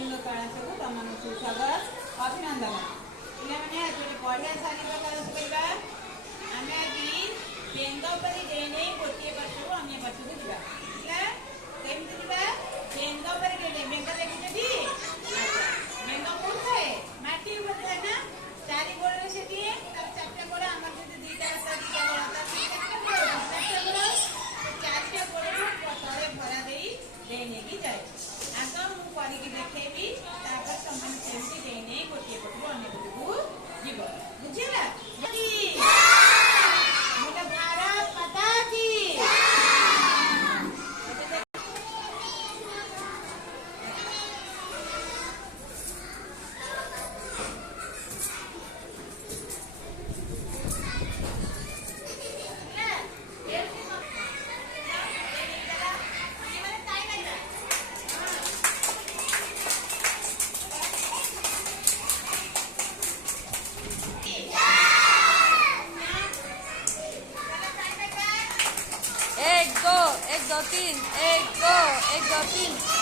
श्रेणी कला सब तुम सुस्वागत अभिनंदन पे पढ़िया सारा आम आज बेंग पर डेने गोटे पक्ष को अन्य पक्ष को जावा केमती बेंग पर डेने बेंग देखी बेंग कौन थाए माटी थे ना चारि गोड़ से चार्टा गोड़ आम दीटा चार्टा गोड़ तले भरा देने की जाए आग मुझे देखेबी तुम देने गोटे पटू अन्य पटू जीव बुझेगा भारत माता की एक दो तीन, एक दो तीन।